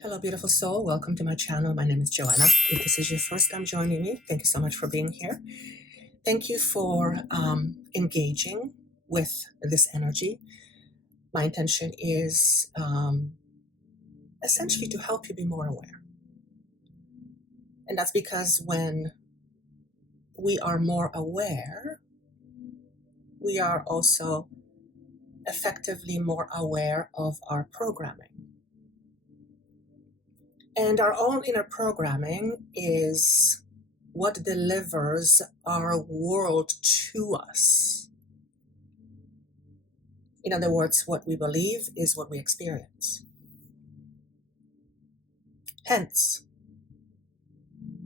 Hello, beautiful soul. Welcome to my channel. My name is Joanna. If this is your first time joining me, thank you so much for being here. Thank you for engaging with this energy. My intention is essentially to help you be more aware. And that's because when we are more aware, we are also effectively more aware of our programming. And our own inner programming is what delivers our world to us. In other words, what we believe is what we experience. Hence,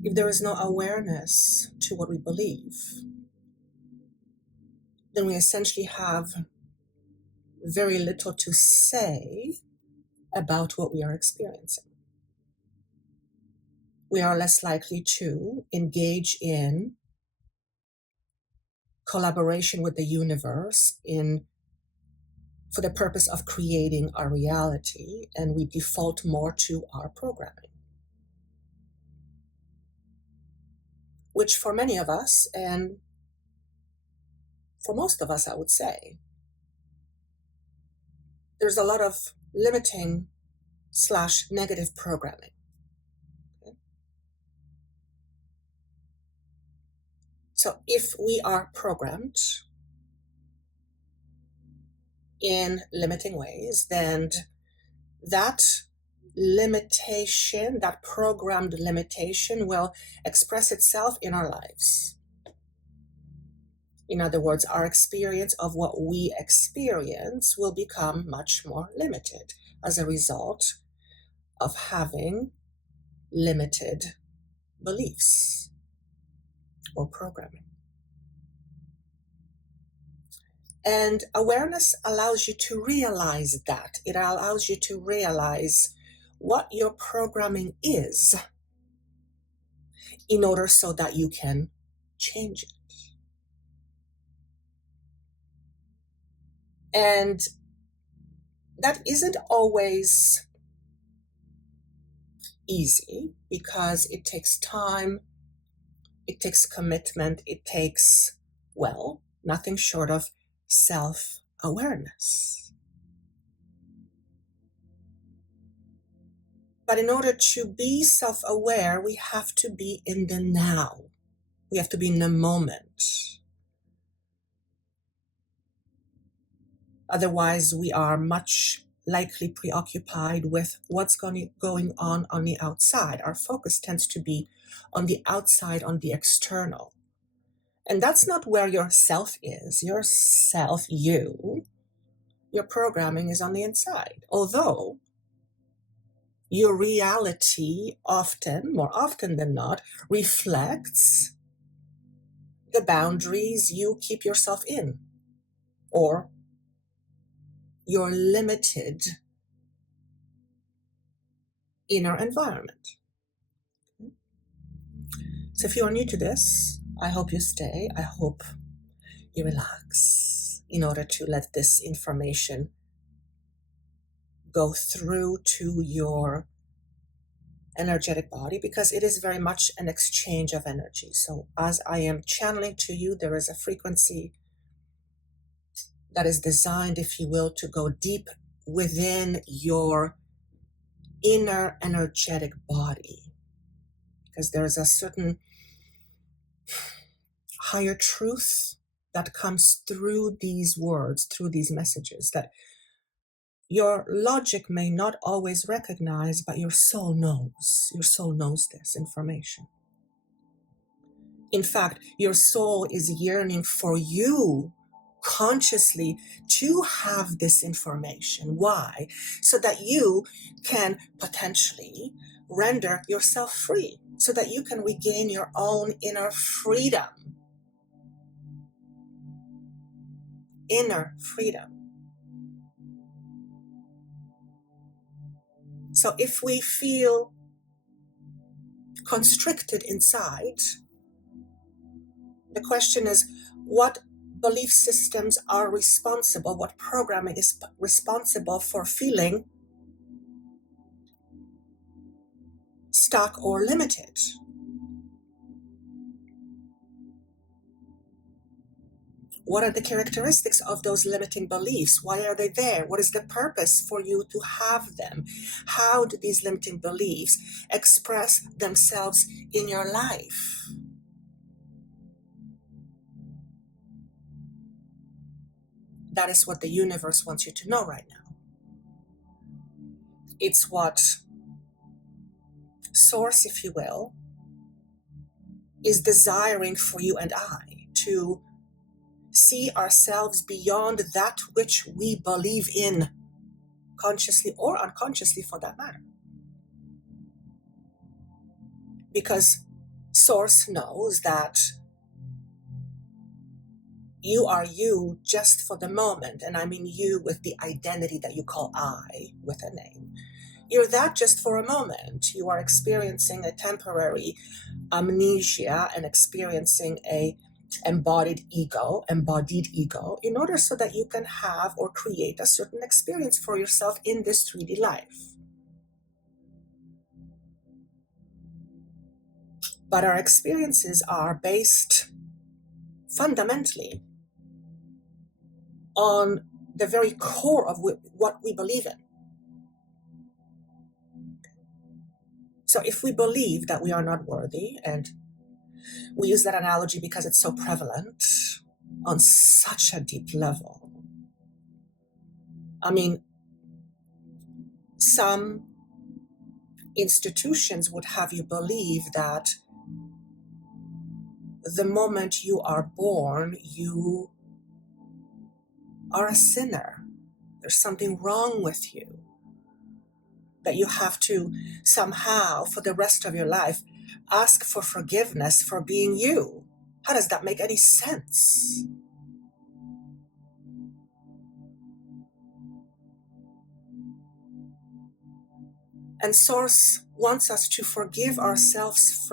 if there is no awareness to what we believe, then we essentially have very little to say about what we are experiencing. We are less likely to engage in collaboration with the universe for the purpose of creating our reality, and we default more to our programming. Which for many of us, and for most of us, I would say, there's a lot of limiting / negative programming. Okay? So if we are programmed in limiting ways, then that limitation, that programmed limitation, will express itself in our lives. In other words, our experience of what we experience will become much more limited as a result of having limited beliefs or programming. And awareness allows you to realize that. It allows you to realize what your programming is in order so that you can change it. And that isn't always easy because it takes time, it takes commitment, it takes, well, nothing short of self-awareness. But in order to be self-aware, we have to be in the now. We have to be in the moment. Otherwise, we are much likely preoccupied with what's going on the outside. Our focus tends to be on the outside, on the external. And that's not where your self is. Your self, your programming is on the inside. Although your reality often, more often than not, reflects the boundaries you keep yourself in, or your limited inner environment. So if you are new to this, I hope you stay. I hope you relax in order to let this information go through to your energetic body, because it is very much an exchange of energy. So as I am channeling to you, there is a frequency that is designed, if you will, to go deep within your inner energetic body, because there is a certain higher truth that comes through these words, through these messages, that your logic may not always recognize, but your soul knows. Your soul knows this information. In fact, your soul is yearning for you consciously to have this information. Why? So that you can potentially render yourself free, so that you can regain your own inner freedom. Inner freedom. So if we feel constricted inside, the question is, what belief systems are responsible, what programming is responsible for feeling stuck or limited. What are the characteristics of those limiting beliefs? Why are they there? What is the purpose for you to have them? How do these limiting beliefs express themselves in your life? That is what the universe wants you to know right now. It's what Source, if you will, is desiring for you and I to see ourselves beyond that which we believe in, consciously or unconsciously for that matter. Because Source knows that you are you just for the moment, and I mean you with the identity that you call I with a name. You're that just for a moment. You are experiencing a temporary amnesia and experiencing a embodied ego in order so that you can have or create a certain experience for yourself in this 3D life. But our experiences are based fundamentally on the very core of what we believe in. So if we believe that we are not worthy, and we use that analogy because it's so prevalent on such a deep level. I mean, some institutions would have you believe that the moment you are born, you are a sinner. There's something wrong with you, that you have to somehow, for the rest of your life, ask for forgiveness for being you. How does that make any sense? And Source wants us to forgive ourselves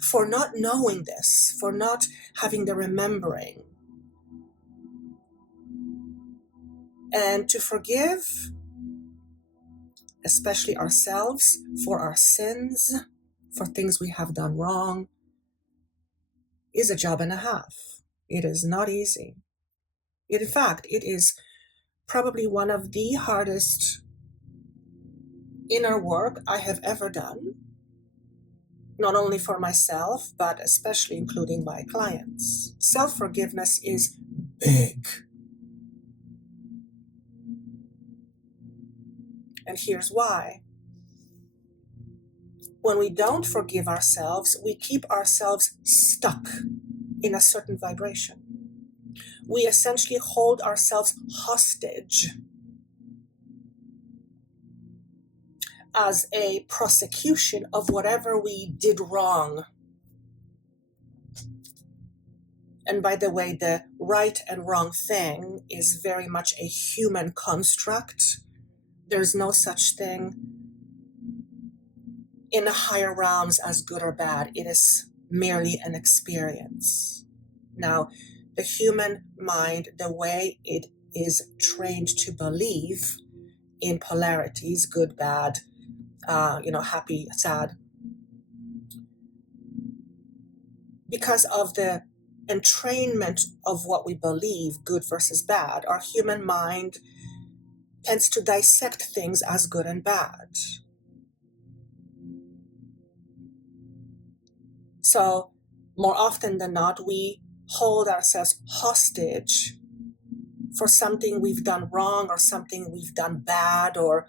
for not knowing this, for not having the remembering. And to forgive, especially ourselves, for our sins, for things we have done wrong, is a job and a half. It is not easy. In fact, it is probably one of the hardest inner work I have ever done, not only for myself, but especially including my clients. Self-forgiveness is big. And here's why. When we don't forgive ourselves, we keep ourselves stuck in a certain vibration. We essentially hold ourselves hostage as a prosecution of whatever we did wrong. And by the way, the right and wrong thing is very much a human construct. There's no such thing in the higher realms as good or bad. It is merely an experience. Now, the human mind, the way it is trained to believe in polarities, good, bad, happy, sad, because of the entrainment of what we believe, good versus bad, our human mind tends to dissect things as good and bad. So more often than not, we hold ourselves hostage for something we've done wrong or something we've done bad or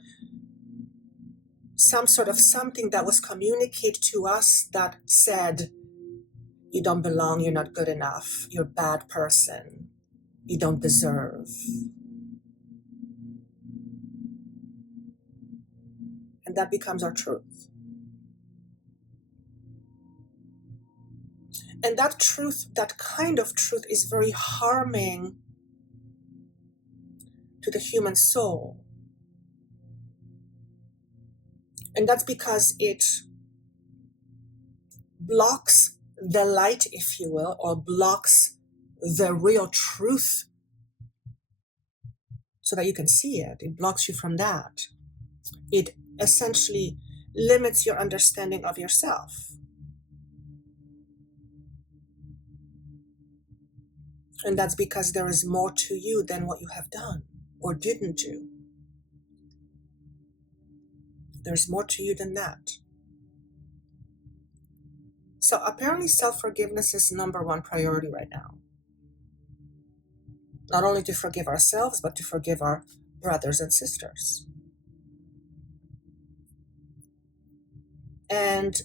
some sort of something that was communicated to us that said, you don't belong, you're not good enough, you're a bad person, you don't deserve. And that becomes our truth. And that truth, that kind of truth, is very harming to the human soul. And that's because it blocks the light, if you will, or blocks the real truth so that you can see it. It blocks you from that. It essentially limits your understanding of yourself. And that's because there is more to you than what you have done or didn't do. There's more to you than that. So apparently self-forgiveness is number one priority right now. Not only to forgive ourselves, but to forgive our brothers and sisters. And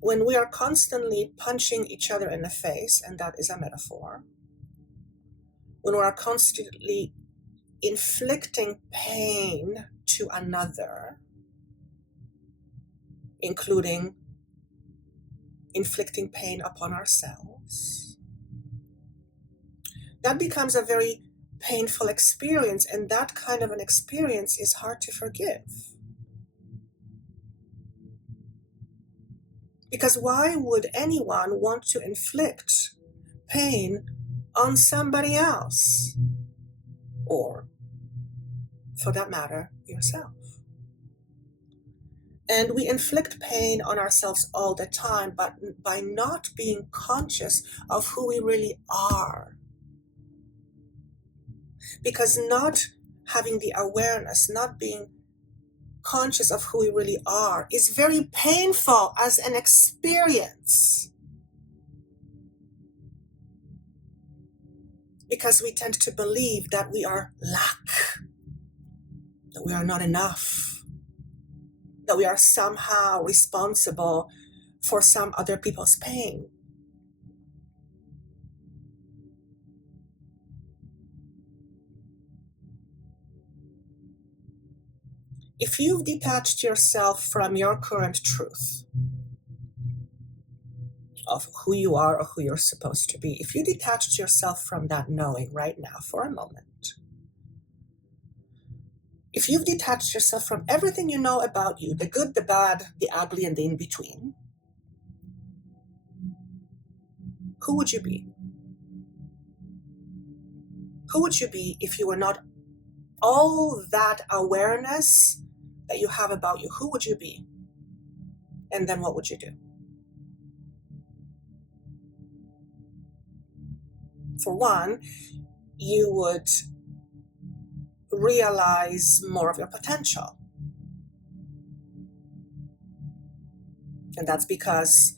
when we are constantly punching each other in the face, and that is a metaphor, when we are constantly inflicting pain to another, including inflicting pain upon ourselves, that becomes a very painful experience, and that kind of an experience is hard to forgive. Because why would anyone want to inflict pain on somebody else? Or, for that matter, yourself. And we inflict pain on ourselves all the time, but by not being conscious of who we really are. Because not having the awareness, not being conscious of who we really are is very painful as an experience. Because we tend to believe that we are lack, that we are not enough, that we are somehow responsible for some other people's pain. If you've detached yourself from your current truth of who you are or who you're supposed to be, if you detached yourself from that knowing right now for a moment, if you've detached yourself from everything you know about you, the good, the bad, the ugly, and the in-between, who would you be? Who would you be if you were not all that awareness that you have about you? Who would you be? And then what would you do? For one, you would realize more of your potential. And that's because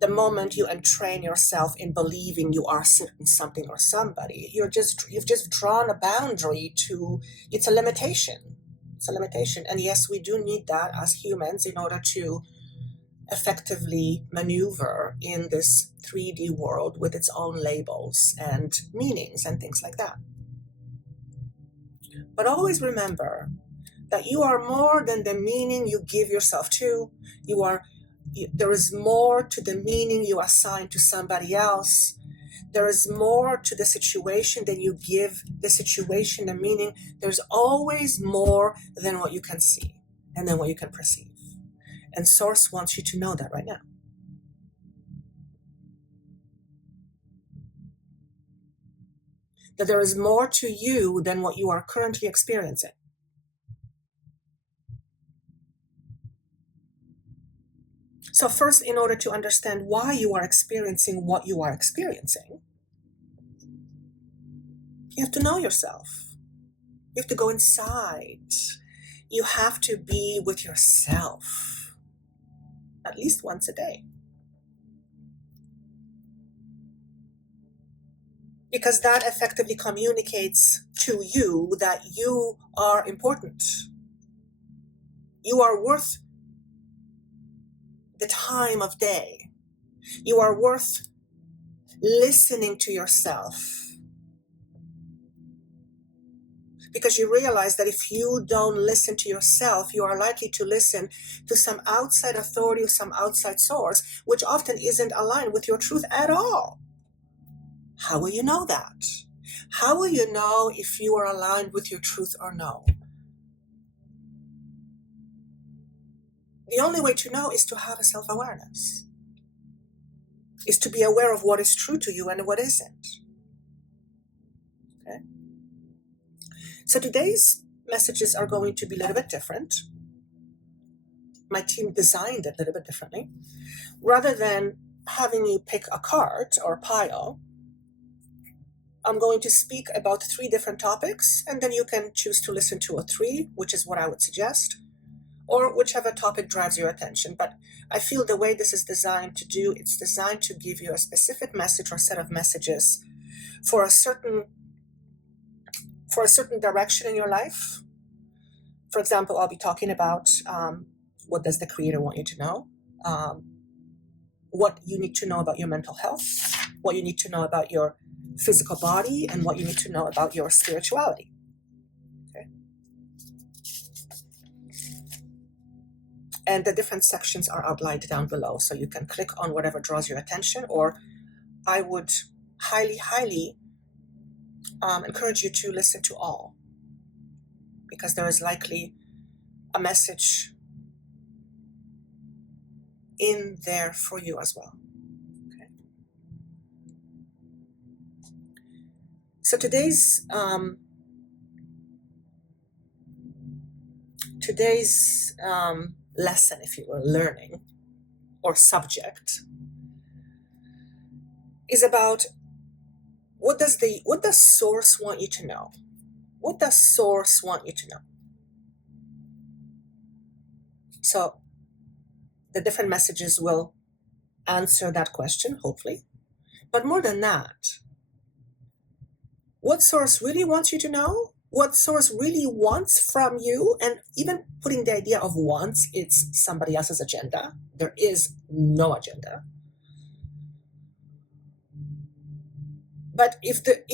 the moment you entrain yourself in believing you are something or somebody, you've just drawn a boundary to, it's a limitation. It's a limitation. And yes, we do need that as humans in order to effectively maneuver in this 3D world with its own labels and meanings and things like that. But always remember that you are more than the meaning you give yourself to. There is more to the meaning you assign to somebody else. There is more to the situation than you give the situation a meaning. There's always more than what you can see and than what you can perceive. And Source wants you to know that right now. That there is more to you than what you are currently experiencing. So first, in order to understand why you are experiencing what you are experiencing, you have to know yourself. You have to go inside. You have to be with yourself at least once a day. Because that effectively communicates to you that you are important. You are worth the time of day. You are worth listening to yourself. Because you realize that if you don't listen to yourself, you are likely to listen to some outside authority or some outside source, which often isn't aligned with your truth at all. How will you know that? How will you know if you are aligned with your truth or no? The only way to know is to have a self-awareness, is to be aware of what is true to you and what isn't. Okay? So today's messages are going to be a little bit different. my team designed it a little bit differently. Rather than having you pick a card or a pile, I'm going to speak about 3 different topics, and then you can choose to listen to 3, which is what I would suggest, or whichever topic drives your attention. But I feel the way this is designed to do, it's designed to give you a specific message or set of messages for a certain direction in your life. For example, I'll be talking about what does the Creator want you to know, what you need to know about your mental health, what you need to know about your physical body, and what you need to know about your spirituality. Okay. And the different sections are outlined down below, so you can click on whatever draws your attention, or I would highly encourage you to listen to all, because there is likely a message in there for you as well. Okay. So today's lesson, if you were learning, or subject, is about what does Source want you to know? What does Source want you to know? So the different messages will answer that question, hopefully. But more than that, what Source really wants you to know, what Source really wants from you, and even putting the idea of wants, it's somebody else's agenda. There is no agenda. But if the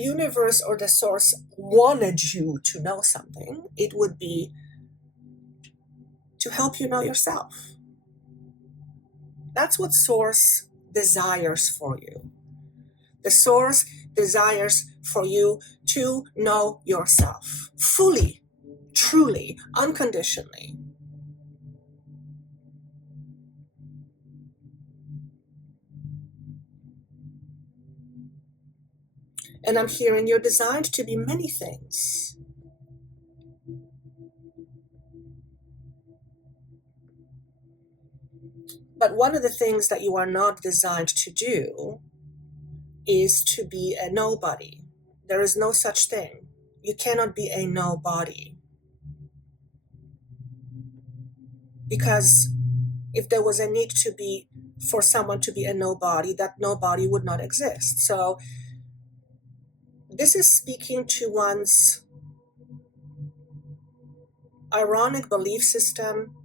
universe or the Source wanted you to know something, it would be to help you know yourself. That's what Source desires for you. The Source desires for you to know yourself fully, truly, unconditionally. And I'm hearing you're designed to be many things. But one of the things that you are not designed to do is to be a nobody. There is no such thing. You cannot be a nobody. Because if there was a need for someone to be a nobody, that nobody would not exist. So this is speaking to one's ironic belief system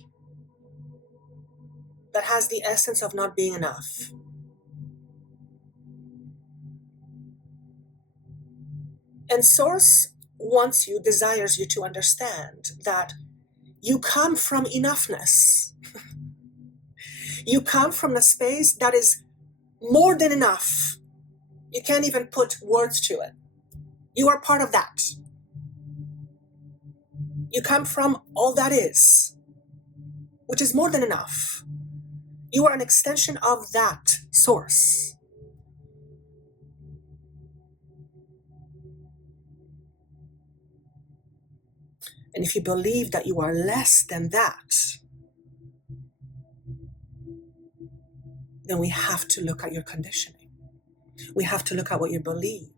that has the essence of not being enough. And Source desires you to understand that you come from enoughness. You come from a space that is more than enough. You can't even put words to it. You are part of that. You come from all that is, which is more than enough. You are an extension of that Source. And if you believe that you are less than that, then we have to look at your conditioning. We have to look at what you believe.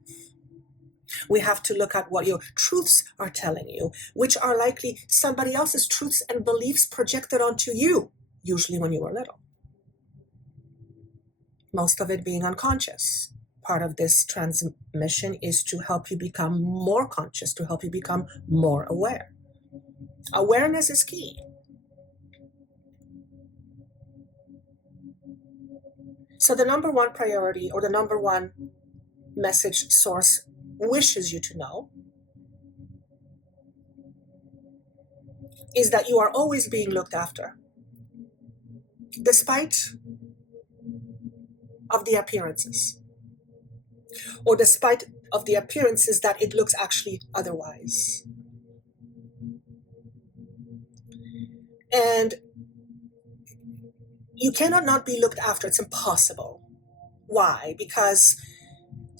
We have to look at what your truths are telling you, which are likely somebody else's truths and beliefs projected onto you, usually when you were little. Most of it being unconscious. Part of this transmission is to help you become more conscious, to help you become more aware. Awareness is key. So the number one priority, or the number one message Source wishes you to know, is that you are always being looked after, despite of the appearances, or despite of the appearances that it looks actually otherwise. And you cannot not be looked after. It's impossible. Why? Because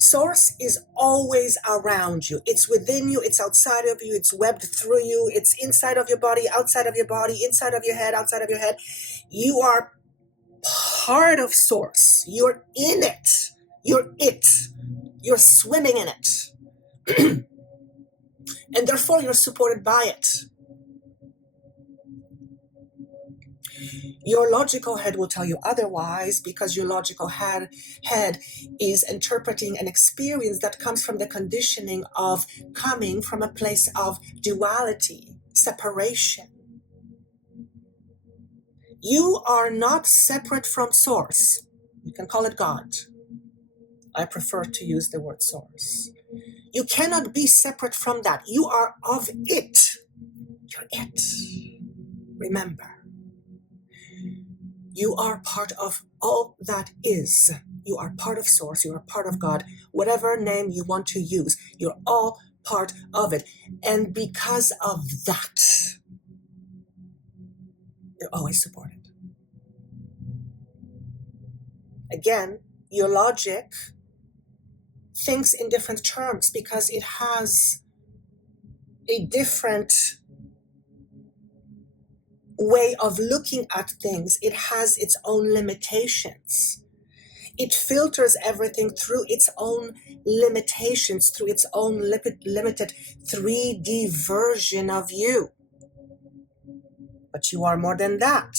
Source is always around you. It's within you, it's outside of you, it's webbed through you, it's inside of your body, outside of your body, inside of your head, outside of your head. You are part of Source. You're in it. You're it. You're swimming in it. And therefore you're supported by it. Your logical head will tell you otherwise, because your logical head is interpreting an experience that comes from the conditioning of coming from a place of duality, separation. You are not separate from Source. You can call it God. I prefer to use the word Source. You cannot be separate from that. You are of it. You're it. Remember. You are part of all that is. You are part of Source. You are part of God. Whatever name you want to use, you're all part of it. And because of that, you're always supported. Again, your logic thinks in different terms because it has a different way of looking at things. It has its own limitations. It filters everything through its own limitations, through its own limited 3D version of you. But you are more than that.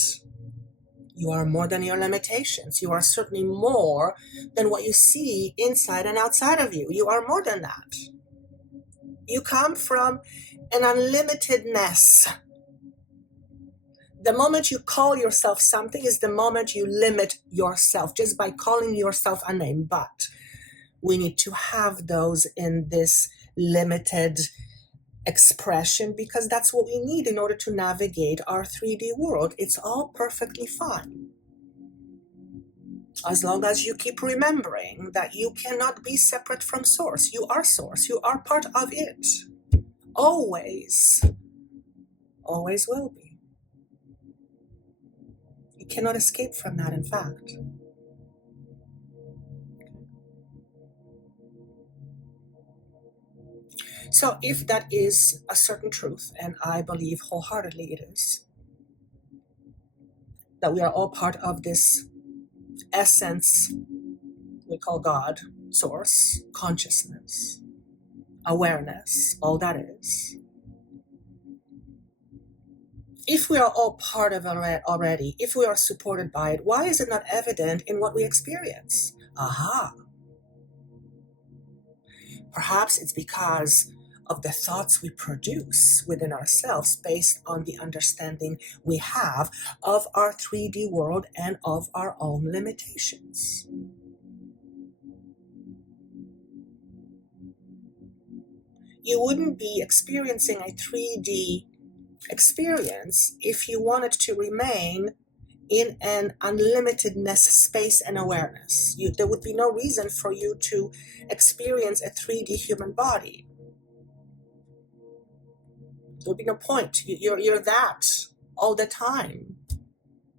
You are more than your limitations. You are certainly more than what you see inside and outside of you. You are more than that. You come from an unlimitedness. The moment you call yourself something is the moment you limit yourself, just by calling yourself a name. But we need to have those in this limited expression, because that's what we need in order to navigate our 3D world. It's all perfectly fine. As long as you keep remembering that you cannot be separate from Source. You are Source. You are part of it. Always. Always will be. You cannot escape from that, in fact. So if that is a certain truth, and I believe wholeheartedly it is, that we are all part of this essence we call God, Source, consciousness, awareness, all that is. If we are all part of it already, if we are supported by it, why is it not evident in what we experience? Aha. Perhaps it's because of the thoughts we produce within ourselves based on the understanding we have of our 3D world and of our own limitations. You wouldn't be experiencing a 3D experience if you wanted to remain in an unlimitedness space and awareness. There would be no reason for you to experience a 3D human body. There would be no point. You're that all the time.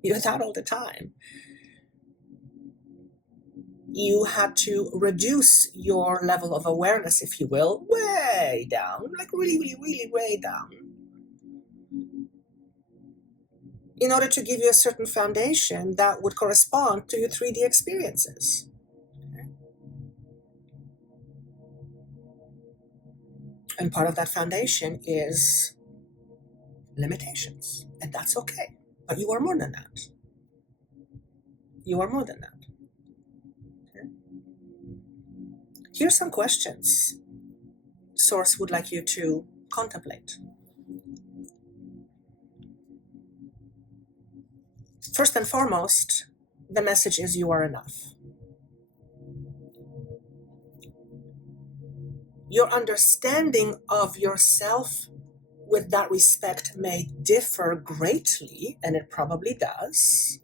You're that all the time. You had to reduce your level of awareness, if you will, way down, like really, really, really way down, in order to give you a certain foundation that would correspond to your 3D experiences. Okay. And part of that foundation is limitations, and that's okay. But you are more than that. You are more than that. Okay. Here's some questions Source would like you to contemplate. First and foremost, the message is you are enough. Your understanding of yourself with that respect may differ greatly, and it probably does,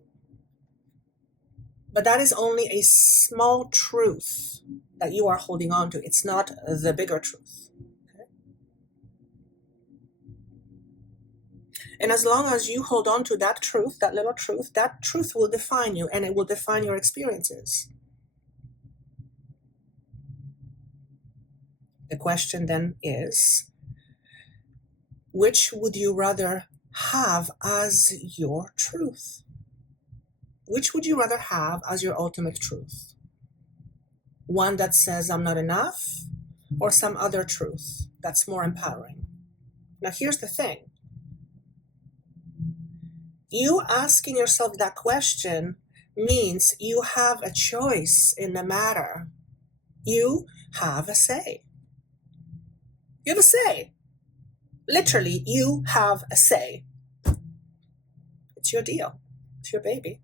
but that is only a small truth that you are holding on to. It's not the bigger truth. And as long as you hold on to that truth, that little truth, that truth will define you, and it will define your experiences. The question then is, which would you rather have as your truth? Which would you rather have as your ultimate truth? One that says I'm not enough, or some other truth that's more empowering? Now here's the thing. You asking yourself that question means you have a choice in the matter. You have a say. You have a say. Literally, you have a say. It's your deal. It's your baby.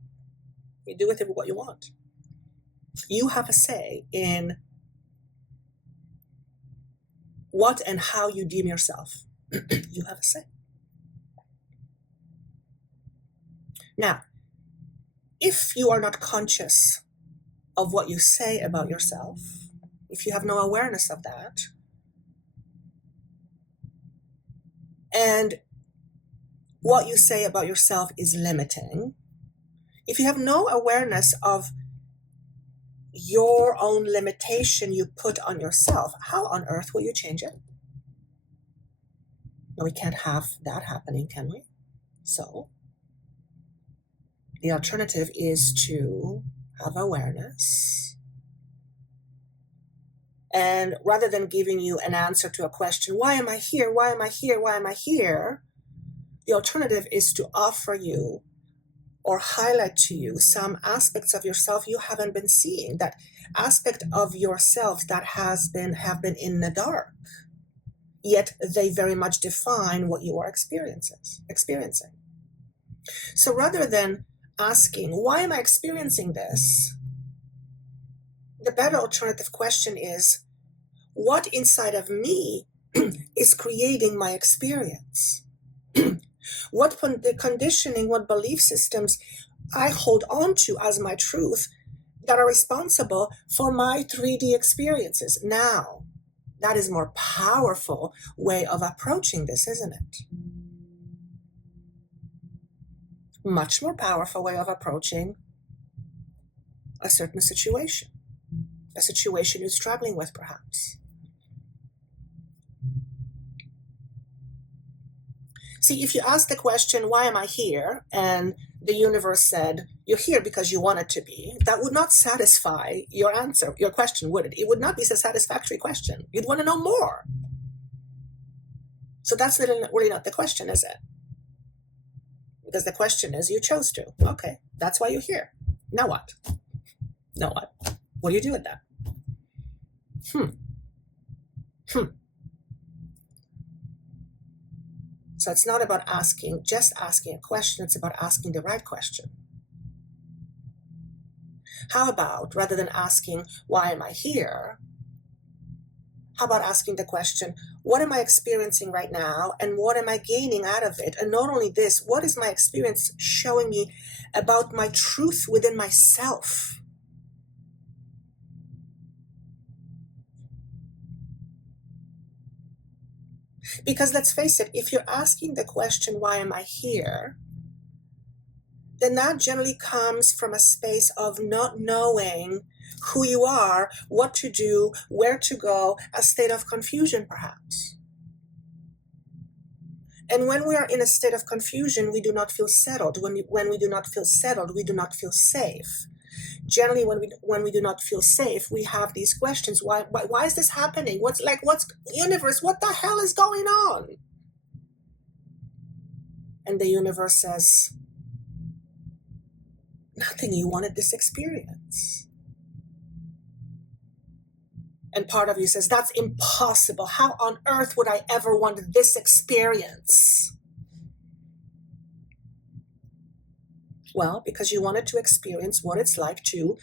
You do with it what you want. You have a say in what and how you deem yourself. You have a say. Now, if you are not conscious of what you say about yourself, if you have no awareness of that, and what you say about yourself is limiting, if you have no awareness of your own limitation you put on yourself, how on earth will you change it? No, we can't have that happening, can we? So the alternative is to have awareness. And rather than giving you an answer to a question, why am I here? Why am I here? Why am I here? The alternative is to offer you or highlight to you some aspects of yourself you haven't been seeing, that aspect of yourself that have been in the dark, yet they very much define what you are experiencing. So rather than asking, why am I experiencing this? The better alternative question is, what inside of me is creating my experience? What conditioning, what belief systems I hold on to as my truth that are responsible for my 3D experiences? Now, that is a more powerful way of approaching this, isn't it? Much more powerful way of approaching a certain situation, a situation you're struggling with, perhaps. See, if you ask the question, why am I here? And the universe said, you're here because you wanted to be, that would not satisfy your answer, your question, would it? It would not be a satisfactory question. You'd want to know more. So that's really not the question, is it? Because the question is, you chose to. Okay, that's why you're here. Now what? Now what? What do you do with that? So it's not about just asking a question, it's about asking the right question. How about, rather than asking, why am I here? How about asking the question, what am I experiencing right now, and what am I gaining out of it? And not only this, what is my experience showing me about my truth within myself? Because let's face it, if you're asking the question, why am I here? Then that generally comes from a space of not knowing who you are, what to do, where to go, a state of confusion, perhaps. And when we are in a state of confusion, we do not feel settled. When we do not feel settled, we do not feel safe. Generally, when we do not feel safe, we have these questions. Why is this happening? What's universe? What the hell is going on? And the universe says, nothing, you wanted this experience. And part of you says, that's impossible. How on earth would I ever want this experience? Well, because you wanted to experience what it's like to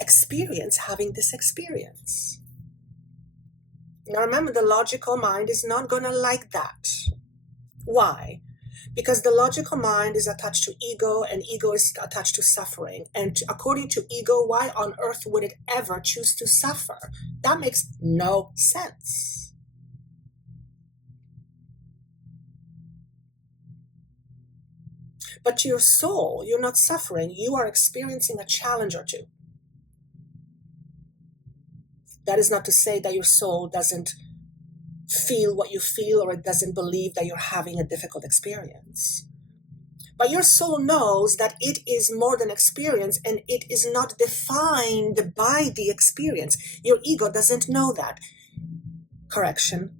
experience having this experience. Now remember, the logical mind is not going to like that. Why? Because the logical mind is attached to ego, and ego is attached to suffering. And according to ego, why on earth would it ever choose to suffer? That makes no sense. But to your soul, you're not suffering. You are experiencing a challenge or two. That is not to say that your soul doesn't feel what you feel, or it doesn't believe that you're having a difficult experience. But your soul knows that it is more than experience, and it is not defined by the experience. Your ego doesn't know that. Correction.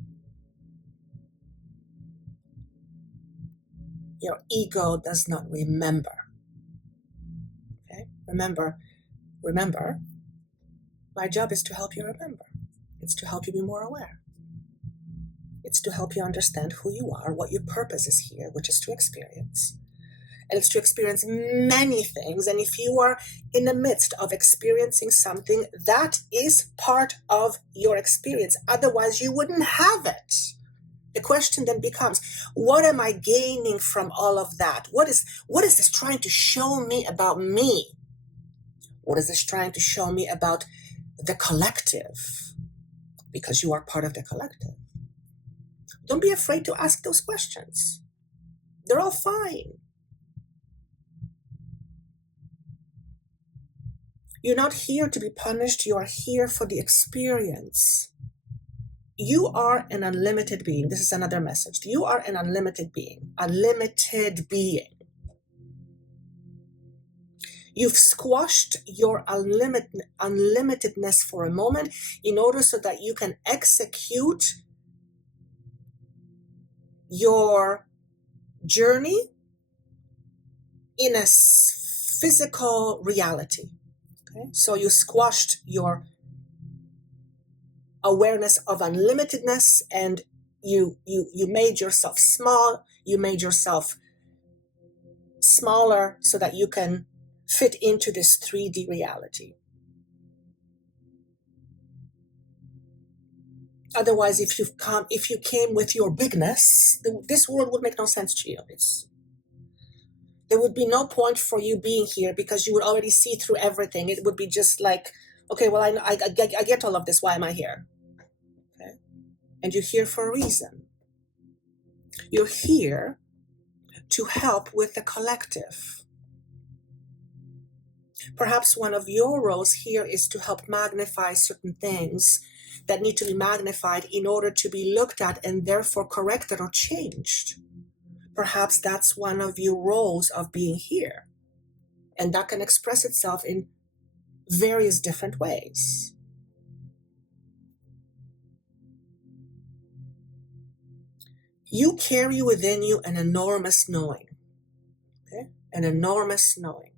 Your ego does not remember. Okay? Remember, my job is to help you remember. It's to help you be more aware. It's to help you understand who you are, what your purpose is here, which is to experience. And it's to experience many things. And if you are in the midst of experiencing something, that is part of your experience. Otherwise, you wouldn't have it. The question then becomes, what am I gaining from all of that? What is this trying to show me about me? What is this trying to show me about the collective? Because you are part of the collective. Don't be afraid to ask those questions. They're all fine. You're not here to be punished. You are here for the experience. You are an unlimited being. This is another message. You are an unlimited being. A limited being. You've squashed your unlimitedness for a moment in order so that you can execute your journey in a physical reality. Okay? So you squashed your awareness of unlimitedness, and you made yourself small. You made yourself smaller so that you can fit into this 3D reality. Otherwise, if you came with your bigness, this world would make no sense to you. There would be no point for you being here, because you would already see through everything. It would be just like, okay, well, I get all of this. Why am I here? Okay, and you're here for a reason. You're here to help with the collective. Perhaps one of your roles here is to help magnify certain things that need to be magnified in order to be looked at and therefore corrected or changed. Perhaps that's one of your roles of being here. And that can express itself in various different ways. You carry within you an enormous knowing. Okay? An enormous knowing.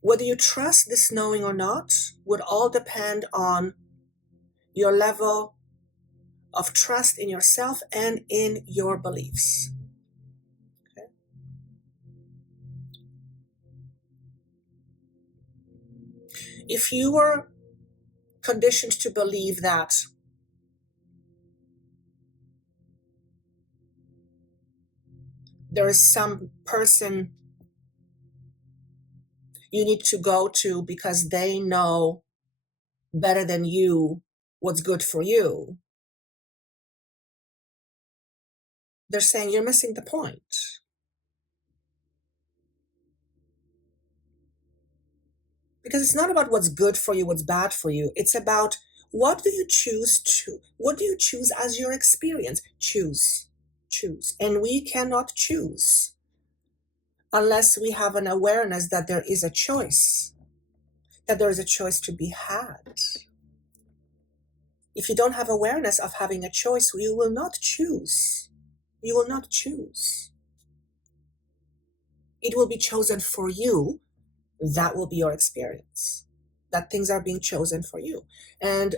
Whether you trust this knowing or not would all depend on your level of trust in yourself and in your beliefs. Okay? If you were conditioned to believe that there is some person you need to go to because they know better than you what's good for you, they're saying you're missing the point. Because it's not about what's good for you, what's bad for you. It's about what do you choose as your experience? Choose. And we cannot choose unless we have an awareness that there is a choice, that there is a choice to be had. If you don't have awareness of having a choice, you will not choose. You will not choose. It will be chosen for you. That will be your experience. That things are being chosen for you. And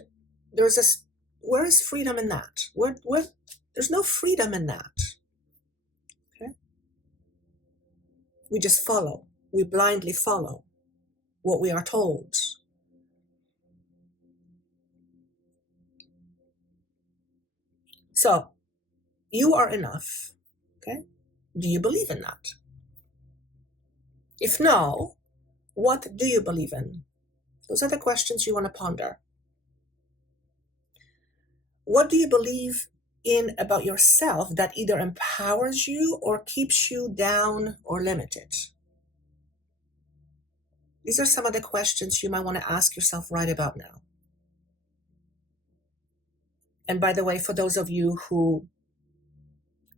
where is freedom in that? There's no freedom in that. Okay? We just follow. We blindly follow what we are told. So, you are enough. Okay? Do you believe in that? If no, what do you believe in? Those are the questions you want to ponder. What do you believe in about yourself that either empowers you or keeps you down or limited? These are some of the questions you might want to ask yourself right about now. And by the way, for those of you who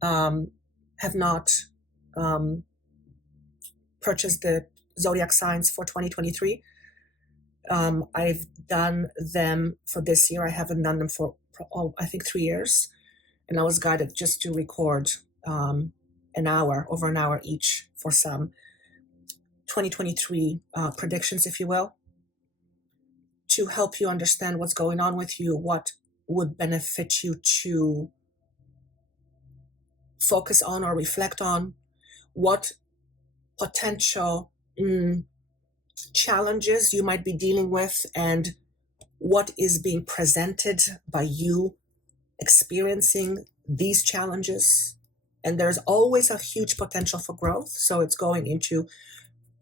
have not purchased the zodiac signs for 2023, I've done them for this year. I haven't done them for, I think, 3 years. And I was guided just to record over an hour each for some 2023 predictions, if you will, to help you understand what's going on with you, what would benefit you to focus on or reflect on, what potential challenges you might be dealing with, and what is being presented by you experiencing these challenges. And there's always a huge potential for growth. So it's going into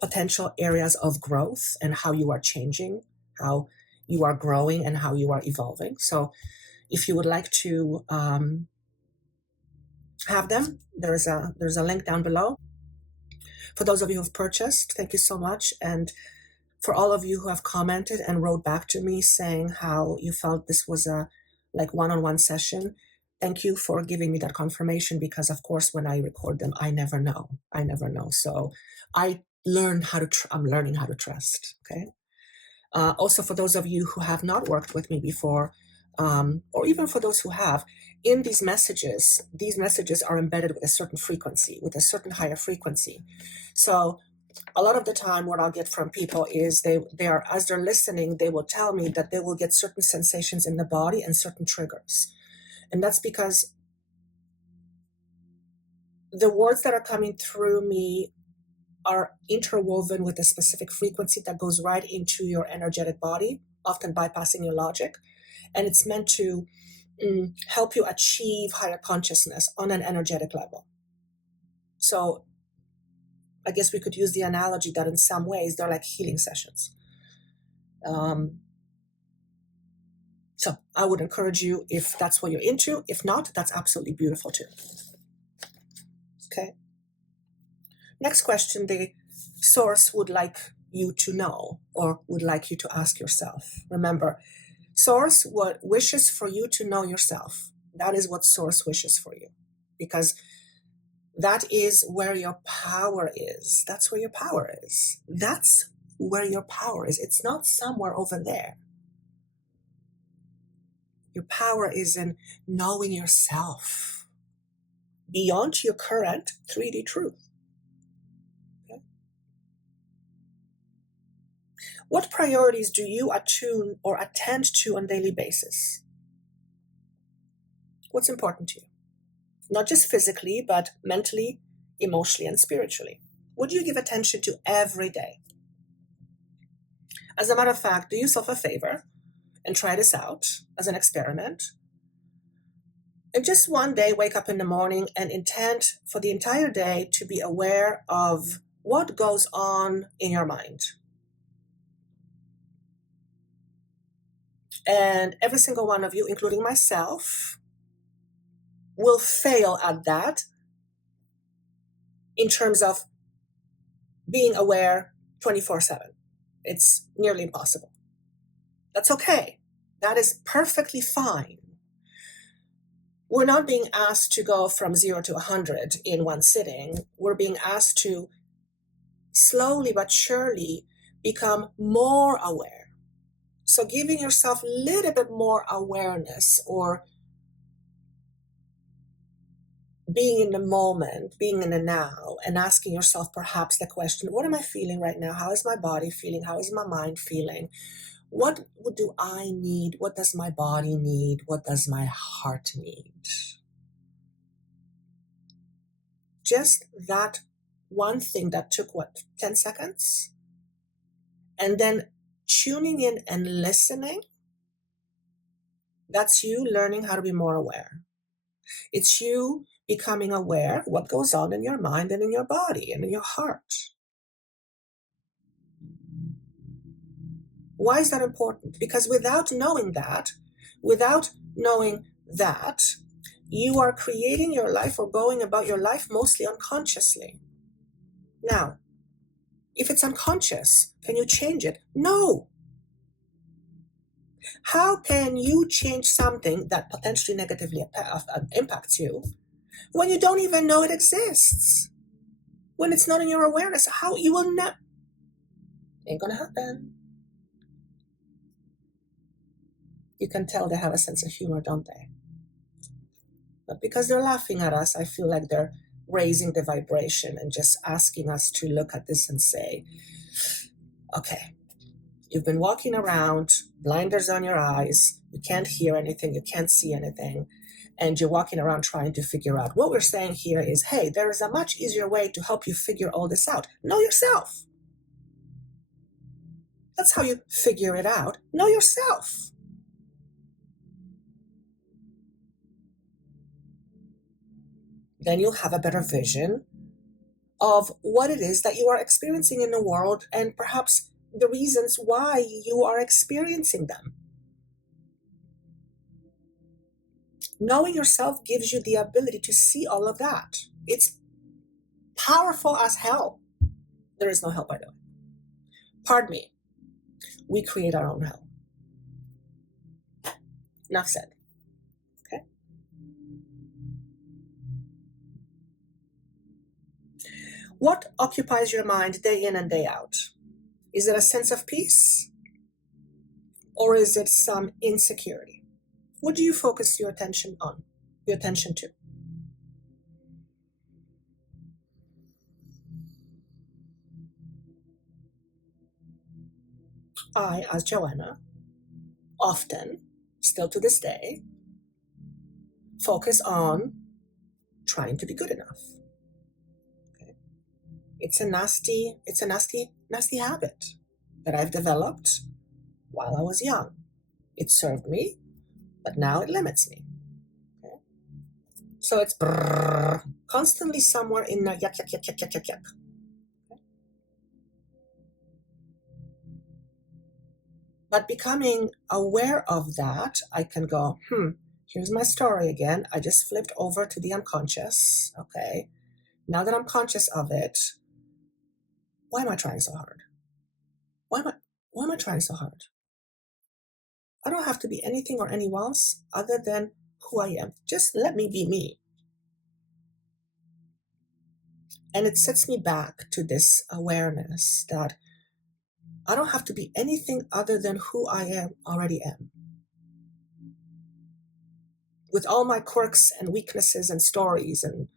potential areas of growth and how you are changing, how you are growing, and how you are evolving. So if you would like to have them, there's a link down below. For those of you who have purchased, thank you so much. And for all of you who have commented and wrote back to me saying how you felt this was a one-on-one session, thank you for giving me that confirmation, because of course when I record them, I never know. So I'm learning how to trust. Okay. Also, for those of you who have not worked with me before, or even for those who have, in these messages are embedded with a certain frequency, with a certain higher frequency. So a lot of the time what I'll get from people is they are, as they're listening, they will tell me that they will get certain sensations in the body and certain triggers. And that's because the words that are coming through me are interwoven with a specific frequency that goes right into your energetic body, often bypassing your logic. And it's meant to help you achieve higher consciousness on an energetic level. So I guess we could use the analogy that in some ways they're like healing sessions. So I would encourage you, if that's what you're into. If not, that's absolutely beautiful too. Okay. Next question, the source would like you to know, or would like you to ask yourself. Remember, source what wishes for you to know yourself. That is what source wishes for you, because that is where your power is. That's where your power is. That's where your power is. It's not somewhere over there. Your power is in knowing yourself beyond your current 3D truth. Okay? What priorities do you attune or attend to on a daily basis? What's important to you? Not just physically, but mentally, emotionally, and spiritually. What do you give attention to every day? As a matter of fact, do yourself a favor and try this out as an experiment. And just one day, wake up in the morning and intend for the entire day to be aware of what goes on in your mind. And every single one of you, including myself, will fail at that in terms of being aware 24/7. It's nearly impossible. That's okay. That is perfectly fine. We're not being asked to go from 0 to 100 in one sitting. We're being asked to slowly but surely become more aware. So giving yourself a little bit more awareness, or being in the moment, being in the now, and asking yourself perhaps the question, what am I feeling right now? How is my body feeling? How is my mind feeling? What do I need? What does my body need? What does my heart need? Just that one thing that took, 10 seconds? And then tuning in and listening, that's you learning how to be more aware. It's you becoming aware what goes on in your mind and in your body and in your heart. Why is that important? Because without knowing that, you are creating your life or going about your life mostly unconsciously. Now, If it's unconscious, can you change it? No. How can you change something that potentially negatively impacts you when you don't even know it exists? When it's not in your awareness, how you will not? Ain't gonna happen. You can tell they have a sense of humor, don't they? But because they're laughing at us, I feel like they're raising the vibration and just asking us to look at this and say, okay, you've been walking around, blinders on your eyes, you can't hear anything, you can't see anything, and you're walking around trying to figure out. What we're saying here is, hey, there is a much easier way to help you figure all this out. Know yourself. That's how you figure it out. Know yourself. Then you'll have a better vision of what it is that you are experiencing in the world and perhaps the reasons why you are experiencing them. Knowing yourself gives you the ability to see all of that. It's powerful as hell. There is no hell, by the way. Pardon me. We create our own hell. Enough said. Okay? What occupies your mind day in and day out? Is it a sense of peace? Or is it some insecurity? What do you focus your attention on, your attention to? I, as Joanna, often, still to this day, focus on trying to be good enough. Okay? It's a nasty habit that I've developed while I was young. It served me, but now it limits me. Okay? So it's constantly somewhere in the yuck. Okay? But becoming aware of that, I can go, here's my story again. I just flipped over to the unconscious. Okay. Now that I'm conscious of it, why am I trying so hard? Why am I trying so hard? I don't have to be anything or anyone else other than who I am. Just let me be me. And it sets me back to this awareness that I don't have to be anything other than who I already am. With all my quirks and weaknesses and stories, and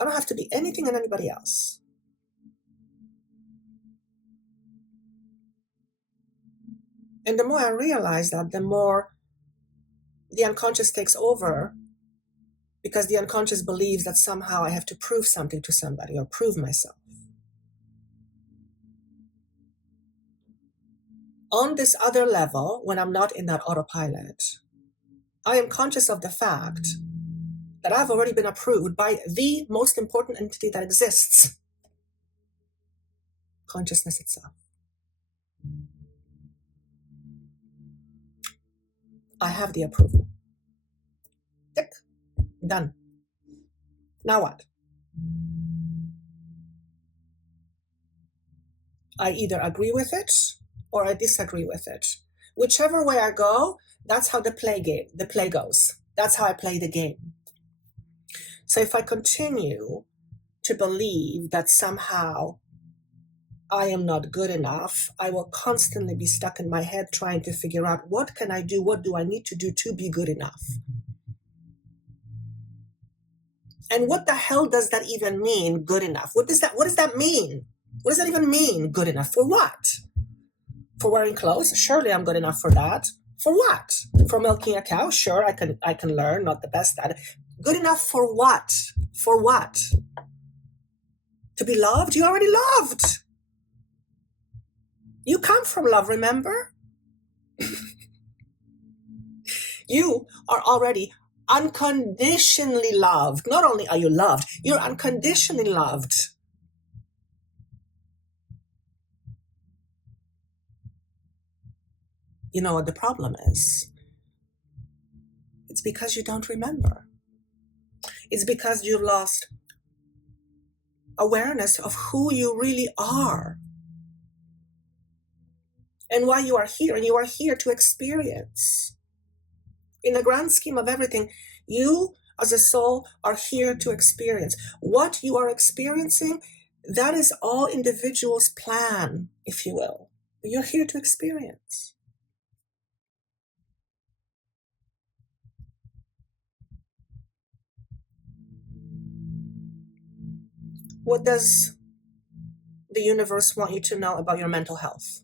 I don't have to be anything and anybody else. And the more I realize that, the more the unconscious takes over, because the unconscious believes that somehow I have to prove something to somebody or prove myself. On this other level, when I'm not in that autopilot, I am conscious of the fact that I've already been approved by the most important entity that exists, consciousness itself. I have the approval. Tick. Done. Now what? I either agree with it or I disagree with it. Whichever way I go, that's how the play goes. That's how I play the game. So if I continue to believe that somehow I am not good enough, I will constantly be stuck in my head trying to figure out, what can I do? What do I need to do to be good enough? And what the hell does that even mean, good enough? What does that mean? What does that even mean, good enough? For what? For wearing clothes? Surely I'm good enough for that. For what? For milking a cow? Sure, I can learn, not the best at it. Good enough for what? For what? To be loved? You already loved. You come from love, remember? You are already unconditionally loved. Not only are you loved, you're unconditionally loved. You know what the problem is? It's because you don't remember. It's because you've lost awareness of who you really are and why you are here. And you are here to experience. In the grand scheme of everything, you as a soul are here to experience. What you are experiencing, that is all individuals' plan, if you will. You're here to experience. What does the universe want you to know about your mental health?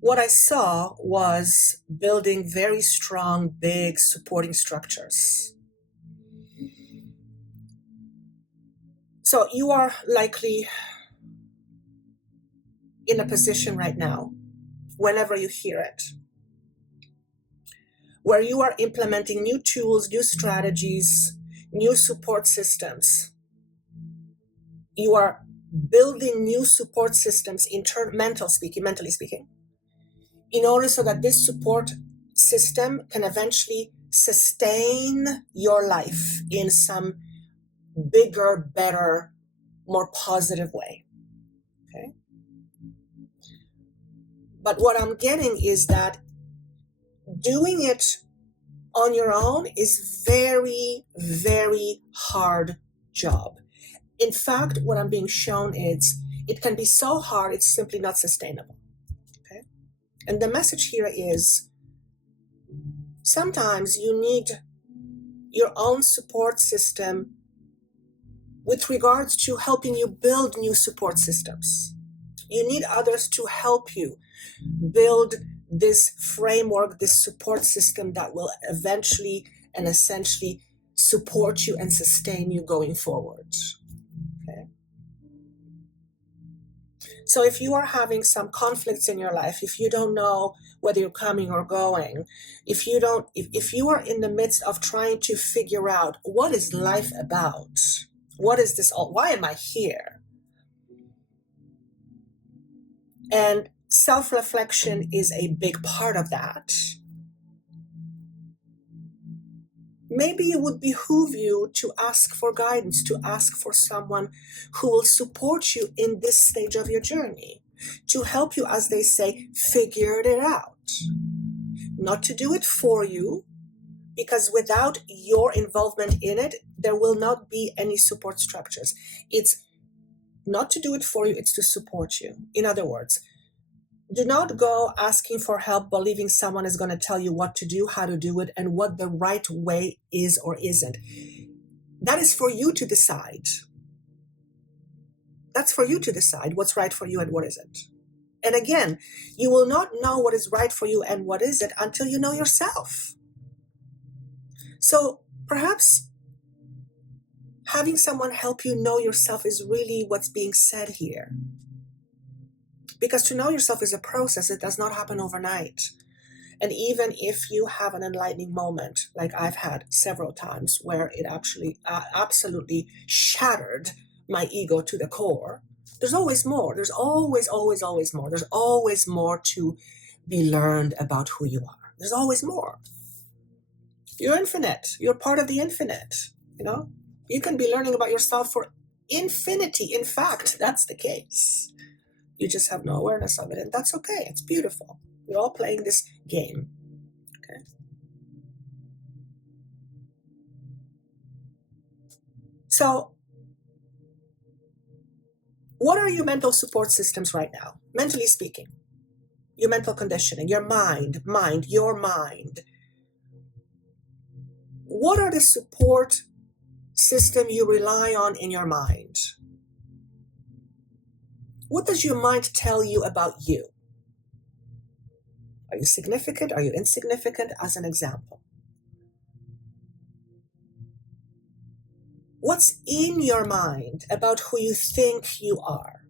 What I saw was building very strong, big supporting structures. So you are likely in a position right now, whenever you hear it, where you are implementing new tools, new strategies, new support systems. You are building new support systems, mentally speaking, in order so that this support system can eventually sustain your life in some bigger, better, more positive way. Okay? But what I'm getting is that doing it on your own is very, very hard job. In fact, what I'm being shown is it can be so hard, it's simply not sustainable. Okay? And the message here is sometimes you need your own support system with regards to helping you build new support systems. You need others to help you build this framework, this support system that will eventually and essentially support you and sustain you going forward. Okay? So if you are having some conflicts in your life, if you don't know whether you're coming or going, if you are in the midst of trying to figure out what is life about, what is this all, why am I here? And self-reflection is a big part of that. Maybe it would behoove you to ask for guidance, to ask for someone who will support you in this stage of your journey, to help you, as they say, figure it out. Not to do it for you, because without your involvement in it, there will not be any support structures. It's not to do it for you, it's to support you. In other words, do not go asking for help believing someone is going to tell you what to do, how to do it, and what the right way is or isn't. That is for you to decide. That's for you to decide what's right for you and what isn't. And again, you will not know what is right for you and what isn't until you know yourself. So perhaps having someone help you know yourself is really what's being said here. Because to know yourself is a process. It does not happen overnight. And even if you have an enlightening moment, like I've had several times, where it actually absolutely shattered my ego to the core, there's always more. There's always more. There's always more to be learned about who you are. There's always more. You're infinite. You're part of the infinite. You know, you can be learning about yourself for infinity. In fact, that's the case. You just have no awareness of it, and that's okay. It's beautiful. We're all playing this game. Okay. So, what are your mental support systems right now? Mentally speaking, your mental conditioning, your mind. What are the support system you rely on in your mind? What does your mind tell you about you? Are you significant? Are you insignificant? As an example. What's in your mind about who you think you are?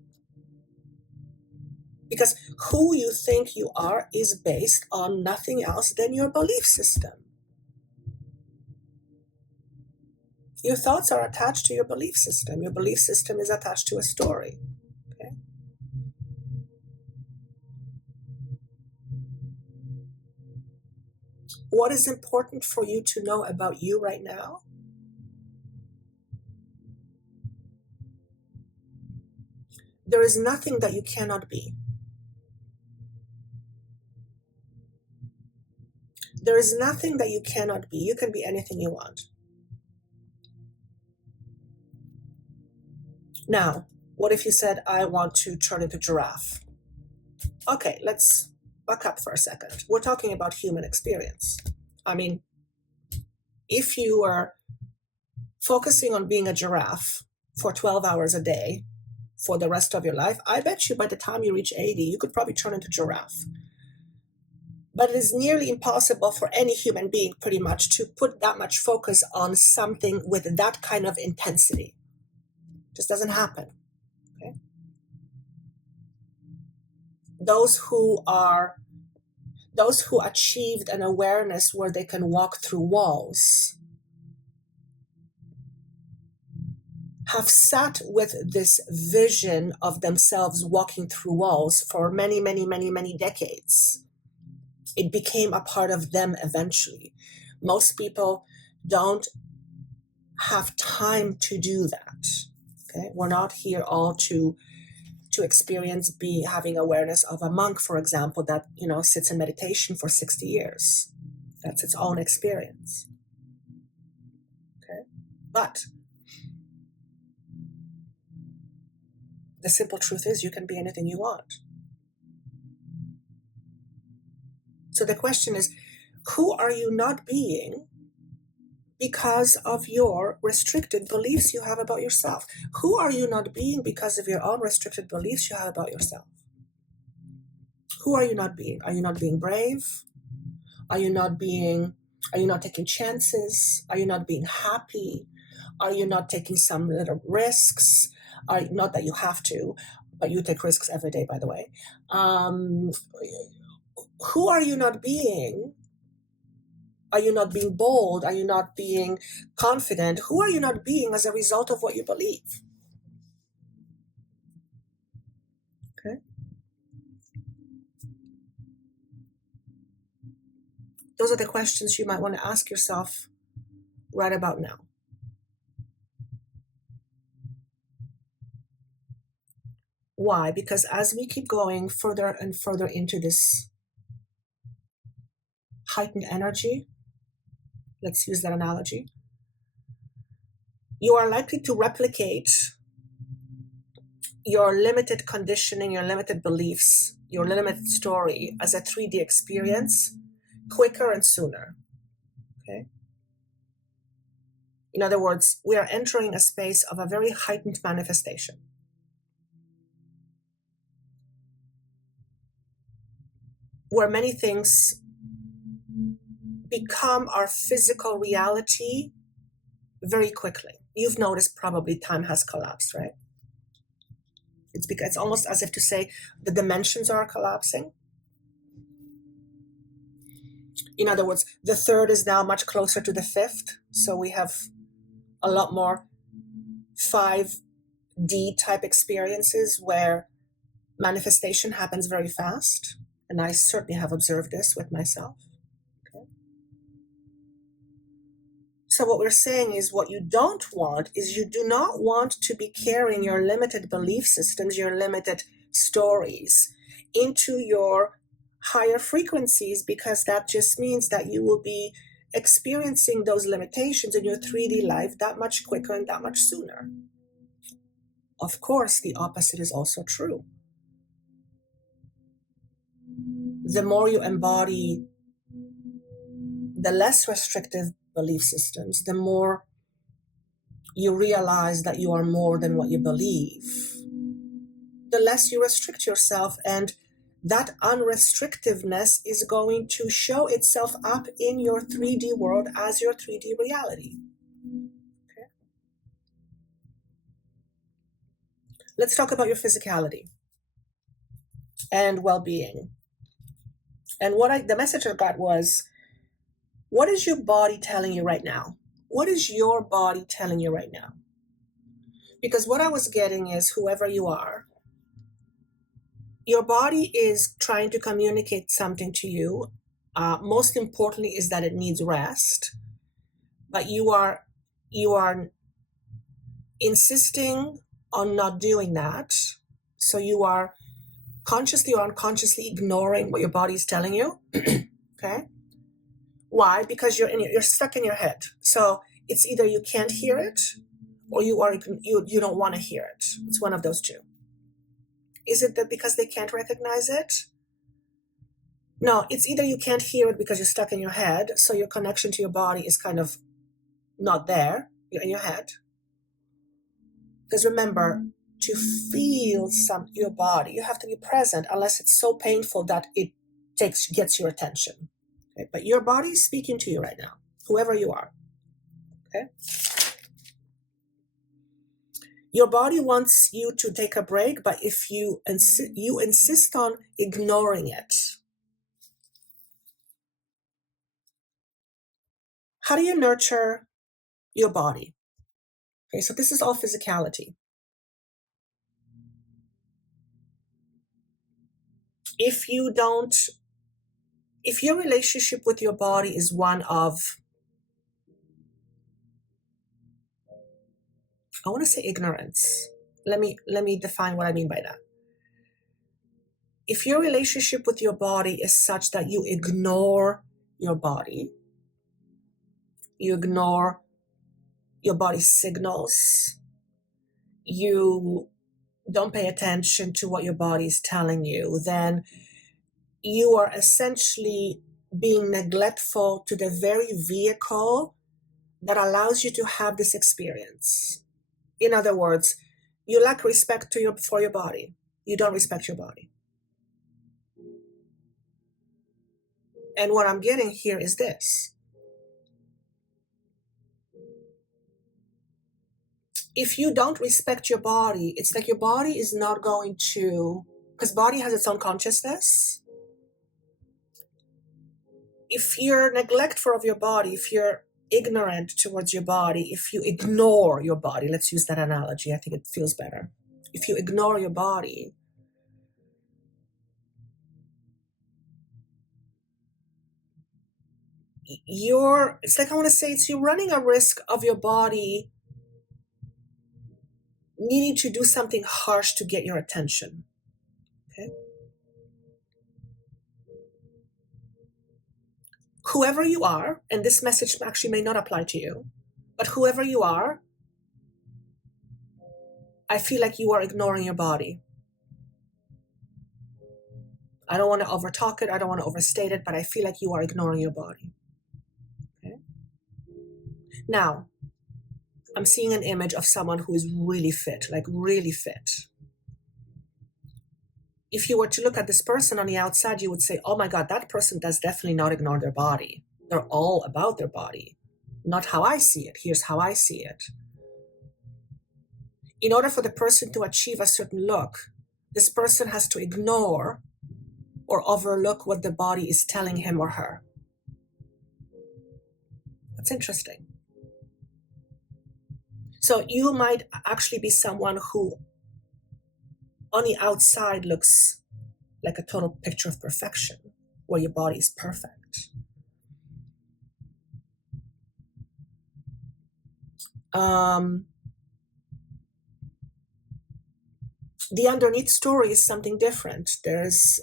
Because who you think you are is based on nothing else than your belief system. Your thoughts are attached to your belief system. Your belief system is attached to a story. Okay? What is important for you to know about you right now? There is nothing that you cannot be. There is nothing that you cannot be. You can be anything you want. Now, what if you said, I want to turn into a giraffe? Okay, let's back up for a second. We're talking about human experience. I mean, if you are focusing on being a giraffe for 12 hours a day for the rest of your life, I bet you by the time you reach 80, you could probably turn into a giraffe. But it is nearly impossible for any human being pretty much to put that much focus on something with that kind of intensity. It just doesn't happen. Okay? Those who achieved an awareness where they can walk through walls have sat with this vision of themselves walking through walls for many, many, many, many decades. It became a part of them eventually. Most people don't have time to do that. Okay? We're not here all to experience having awareness of a monk, for example, that sits in meditation for 60 years. That's its own experience. Okay? But the simple truth is you can be anything you want. So the question is, who are you not being because of your restricted beliefs you have about yourself? Who are you not being because of your own restricted beliefs you have about yourself? Who are you not being? Are you not being brave? Are you not taking chances? Are you not being happy? Are you not taking some little risks? Not that you have to, but you take risks every day, by the way. Who are you not being? Are you not being bold? Are you not being confident? Who are you not being as a result of what you believe? Okay. Those are the questions you might want to ask yourself right about now. Why? Because as we keep going further and further into this heightened energy, let's use that analogy, you are likely to replicate your limited conditioning, your limited beliefs, your limited story as a 3D experience quicker and sooner. Okay? In other words, we are entering a space of a very heightened manifestation. Where many things become our physical reality very quickly. You've noticed probably time has collapsed, right? It's almost as if to say the dimensions are collapsing. In other words, the third is now much closer to the fifth. So we have a lot more 5D type experiences where manifestation happens very fast. And I certainly have observed this with myself. Okay. So what we're saying is what you don't want is you do not want to be carrying your limited belief systems, your limited stories into your higher frequencies, because that just means that you will be experiencing those limitations in your 3D life that much quicker and that much sooner. Of course, the opposite is also true. The more you embody the less restrictive belief systems, the more you realize that you are more than what you believe. The less you restrict yourself, and that unrestrictiveness is going to show itself up in your 3D world as your 3D reality. Okay. Let's talk about your physicality and well-being. And the message I got was, what is your body telling you right now? What is your body telling you right now? Because what I was getting is, whoever you are, your body is trying to communicate something to you. Most importantly is that it needs rest. But you are insisting on not doing that. So you are consciously or unconsciously ignoring what your body is telling you. Okay. Why? Because you're stuck in your head. So it's either you can't hear it, or you don't want to hear it. It's one of those two. Is it that because they can't recognize it? No, it's either you can't hear it because you're stuck in your head, so your connection to your body is kind of not there. You're in your head. Because remember, to feel your body, you have to be present, unless it's so painful that it gets your attention. Okay? But your body is speaking to you right now, whoever you are. Okay. Your body wants you to take a break, but if you insist on ignoring it, how do you nurture your body? Okay, so this is all physicality. If your relationship with your body is one of, I want to say ignorance. Let me define what I mean by that. If your relationship with your body is such that you ignore your body, you ignore your body's signals, you don't pay attention to what your body is telling you, then you are essentially being neglectful to the very vehicle that allows you to have this experience. In other words, you lack respect for your body. You don't respect your body. And what I'm getting here is this. If you don't respect your body, it's like your body is not going to, because body has its own consciousness. If you're neglectful of your body, if you're ignorant towards your body, if you ignore your body, let's use that analogy, I think it feels better. If you ignore your body, it's like, I want to say, it's you're running a risk of your body needing to do something harsh to get your attention. Okay? Whoever you are, and this message actually may not apply to you, but whoever you are, I feel like you are ignoring your body. I don't want to overtalk it, I don't want to overstate it, but I feel like you are ignoring your body. Okay? Now, I'm seeing an image of someone who is really fit, like really fit. If you were to look at this person on the outside, you would say, oh my God, that person does definitely not ignore their body. They're all about their body. Not how I see it. Here's how I see it. In order for the person to achieve a certain look, this person has to ignore or overlook what the body is telling him or her. That's interesting. So you might actually be someone who on the outside looks like a total picture of perfection, where your body is perfect. The underneath story is something different. There's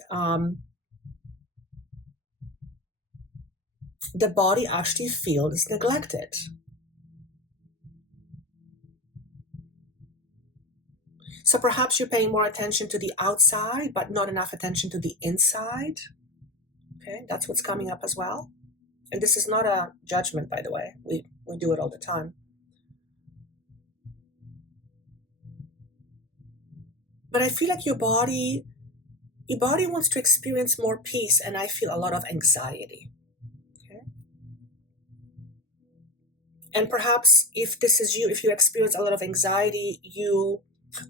the body actually feels neglected. So perhaps you're paying more attention to the outside, but not enough attention to the inside. Okay, that's what's coming up as well. And this is not a judgment, by the way. We do it all the time. But I feel like your body wants to experience more peace, and I feel a lot of anxiety. Okay? And perhaps if this is you, if you experience a lot of anxiety, you,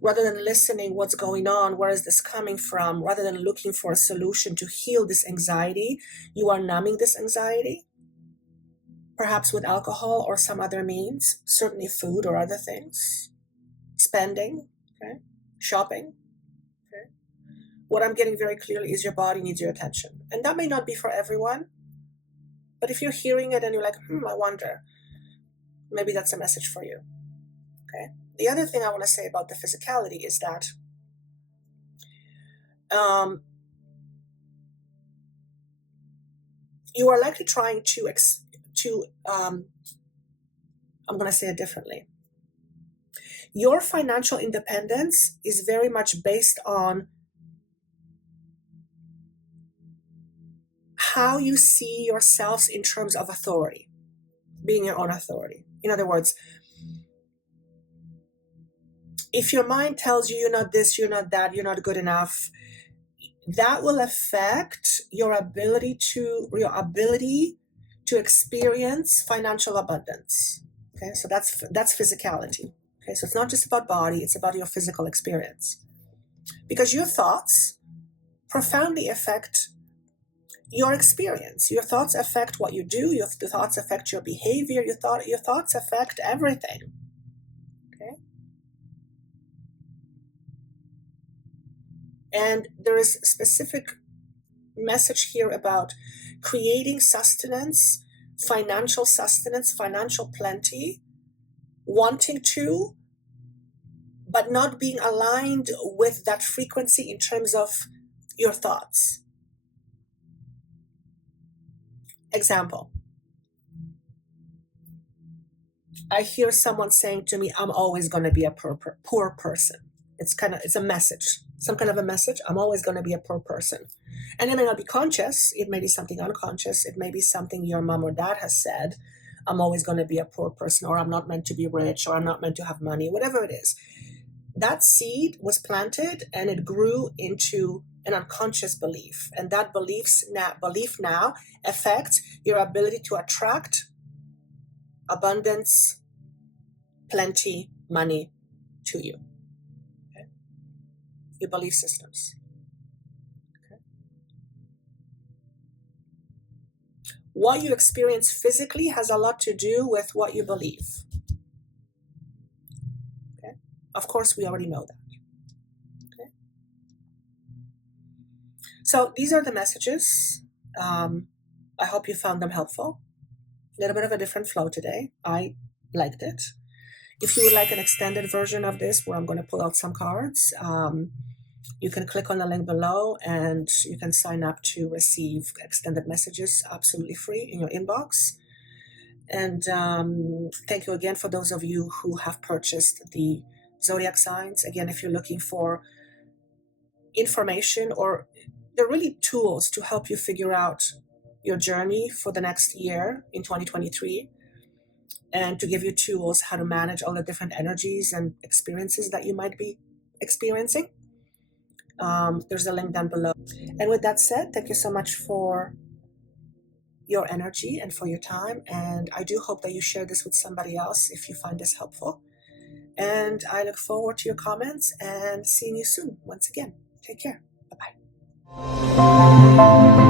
rather than listening what's going on, where is this coming from, rather than looking for a solution to heal this anxiety, you are numbing this anxiety, perhaps with alcohol or some other means, certainly food or other things, spending, okay, shopping. Okay. What I'm getting very clearly is your body needs your attention. And that may not be for everyone, but if you're hearing it and you're like, I wonder, maybe that's a message for you. Okay. The other thing I want to say about the physicality is that you are likely trying to I'm going to say it differently. Your financial independence is very much based on how you see yourselves in terms of authority, being your own authority. In other words, if your mind tells you you're not this, you're not that, you're not good enough, that will affect your ability to experience financial abundance. Okay, so that's physicality. Okay, so it's not just about body, it's about your physical experience. Because your thoughts profoundly affect your experience. Your thoughts affect what you do, your thoughts affect your behavior, your thoughts affect everything. Okay? And there is a specific message here about creating sustenance, financial plenty, wanting to, but not being aligned with that frequency in terms of your thoughts. Example. I hear someone saying to me, I'm always going to be a poor person. It's a message, some kind of a message. I'm always going to be a poor person. And it may not be conscious. It may be something unconscious. It may be something your mom or dad has said. I'm always going to be a poor person, or I'm not meant to be rich, or I'm not meant to have money, whatever it is. That seed was planted and it grew into an unconscious belief. And that belief now affects your ability to attract abundance, plenty, money to you. Okay? Your belief systems. Okay? What you experience physically has a lot to do with what you believe. Okay? Of course, we already know that. Okay? So these are the messages. I hope you found them helpful. A little bit of a different flow today. I liked it. If you would like an extended version of this, where I'm going to pull out some cards, you can click on the link below and you can sign up to receive extended messages absolutely free in your inbox. And thank you again for those of you who have purchased the zodiac signs. Again, if you're looking for information, or they're really tools to help you figure out your journey for the next year in 2023, and to give you tools how to manage all the different energies and experiences that you might be experiencing. There's a link down below. And with that said, thank you so much for your energy and for your time. And I do hope that you share this with somebody else if you find this helpful. And I look forward to your comments and seeing you soon. Once again, take care. Bye-bye.